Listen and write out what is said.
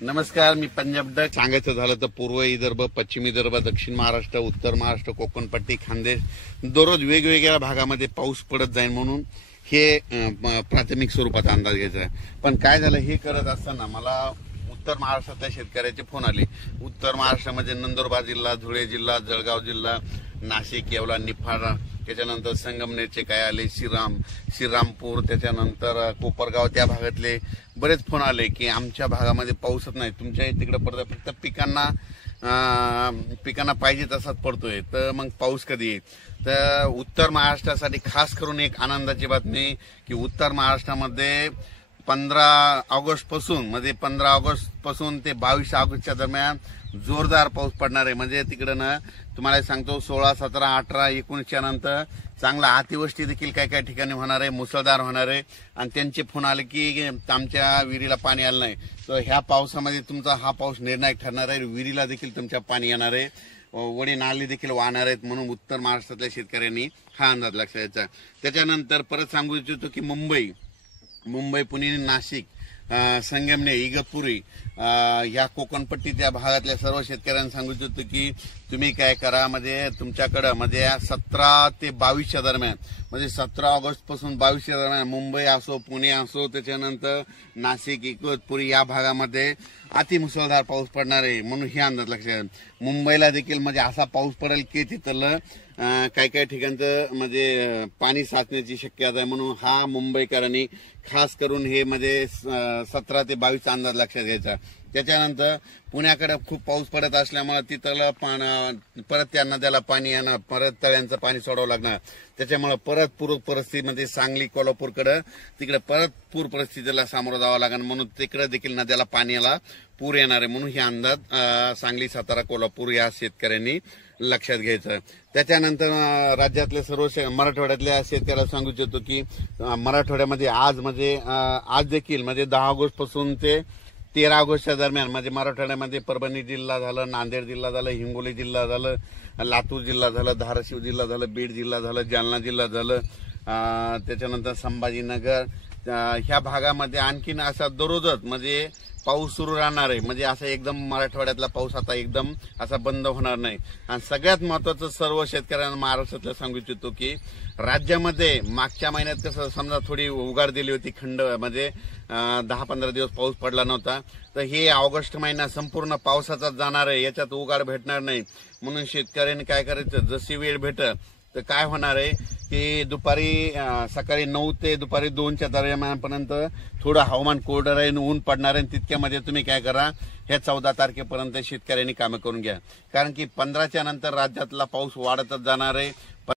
नमस्कार, मी पंजाब डक. सांगायचं झालं तर पूर्व विदर्भ, पश्चिम विदर्भ, दक्षिण महाराष्ट्र, उत्तर महाराष्ट्र, कोकणपट्टी, खानदेश दररोज वेगवेगळ्या भागामध्ये पाऊस पडत जाईल म्हणून हे प्राथमिक स्वरूपात अंदाज घ्यायचा आहे. पण काय झालं, हे करत असताना मला उत्तर महाराष्ट्रातल्या शेतकऱ्याचे फोन आले. उत्तर महाराष्ट्रामध्ये नंदुरबार जिल्हा, धुळे जिल्हा, जळगाव जिल्हा, नाशिक, येवला, निफाड, त्याच्यानंतर संगमनेरचे काय आले, श्रीरामपूर, त्याच्यानंतर कोपरगाव, त्या भागातले बरेच फोन आले की आमच्या भागामध्ये पाऊसच नाही, तुमच्या तिकडे पडतोय, फक्त पिकांना पाहिजे तसाच पडतोय. तर मग पाऊस कधी येईल? तर उत्तर महाराष्ट्रासाठी खास करून एक आनंदाची बातमी की उत्तर महाराष्ट्रामध्ये 15 ऑगस्ट पासून ते 22 ऑगस्टच्या दरम्यान जोरदार पाऊस पडणार आहे. म्हणजे तिकडं ना तुम्हाला सांगतो 16, 17, 18, 19 नंतर चांगला अतिवृष्टी देखील काही ठिकाणी होणार आहे, मुसळधार होणार आहे. आणि त्यांचे फोन आले की आमच्या विहिरीला पाणी आलं नाही. तर ह्या पावसामध्ये तुमचा हा पाऊस निर्णायक ठरणार आहे, विहिरीला देखील तुमच्या पाणी येणार आहे, वडे नाले देखील वाहणार आहेत. म्हणून उत्तर महाराष्ट्रातल्या शेतकऱ्यांनी हा अंदाज लक्षात घ्यायचा. त्याच्यानंतर परत सांगू इच्छितो की मुंबई, पुणे, नाशिक, संगमनेर, इगतपुरी, या कोकणपट्टी त्या भागातल्या सर्व शेतकऱ्यांना सांगू इच्छितो की तुम्ही काय करा, म्हणजे तुमच्याकडं म्हणजे 17 ते 22च्या दरम्यान, म्हणजे 17 ऑगस्ट पासून 22च्या दरम्यान मुंबई असो, पुणे असो, त्याच्यानंतर नाशिक, इगतपुरी या भागामध्ये अतिमुसळधार पाऊस पडणार आहे. म्हणून हे अंदाज लक्षात. मुंबईला देखील म्हणजे असा पाऊस पडेल की तिथलं काही ठिकाणचं म्हणजे पाणी साचण्याची शक्यता आहे. म्हणून हा मुंबईकरांनी खास करून हे म्हणजे 17 ते 22चा अंदाज लक्षात घ्यायचा. त्याच्यानंतर पुण्याकडे खूप पाऊस पडत असल्यामुळे तिथलं परत त्या नद्याला पाणी येणार, परत तळ्यांचं पाणी सोडावं लागणार. त्याच्यामुळे परत पूर परिस्थितीमध्ये सांगली, कोल्हापूरकडे तिकडे परत पूर परिस्थितीला सामोरं जावं लागणार. म्हणून तिकडे देखील नद्याला पाण्याला पूर येणार आहे. म्हणून हे अंदाज सांगली, सातारा, कोल्हापूर या शेतकऱ्यांनी लक्षात घ्यायचं. त्याच्यानंतर राज्यातले सर्व मराठवाड्यातल्या शेतकऱ्याला सांगू इच्छितो की मराठवाड्यामध्ये आज देखील म्हणजे 10 ऑगस्ट पासून ते 13 ऑगस्टच्या दरम्यान म्हणजे मराठवाड्यामध्ये परभणी जिल्हा झालं, नांदेड जिल्हा झालं, हिंगोली जिल्हा झालं, लातूर जिल्हा झालं, धाराशिव जिल्हा झालं, बीड जिल्हा झालं, जालना जिल्हा झालं, त्याच्यानंतर संभाजीनगर, ह्या भागामध्ये आणखीन असा दररोजच म्हणजे पाऊस सुरू राहणार आहे. म्हणजे असं एकदम मराठवाड्यातला पाऊस आता एकदम असा बंद होणार नाही. आणि सगळ्यात महत्वाचं सर्व शेतकऱ्यांना महाराष्ट्रातल्या सांगू इच्छितो की राज्यामध्ये मागच्या महिन्यात कसं समजा थोडी उघाड दिली होती, खंड म्हणजे 10-15 दिवस पाऊस पडला नव्हता. तर हे ऑगस्ट महिना संपूर्ण पावसाचाच जाणार आहे, याच्यात उघाड भेटणार नाही. म्हणून शेतकऱ्यांनी काय करायचं, जशी वेळ भेटत तर काय होणार आहे की सकाळी 9 ते दुपारी 2च्या दरम्यानपर्यंत थोडं हवामान कोरडं राहील, ऊन पडणार आहे. तितक्यामध्ये तुम्ही काय करा, हे 14 तारखेपर्यंत शेतकऱ्यांनी कामं करून घ्या. कारण की 15च्या नंतर राज्यातला पाऊस वाढतच जाणार आहे.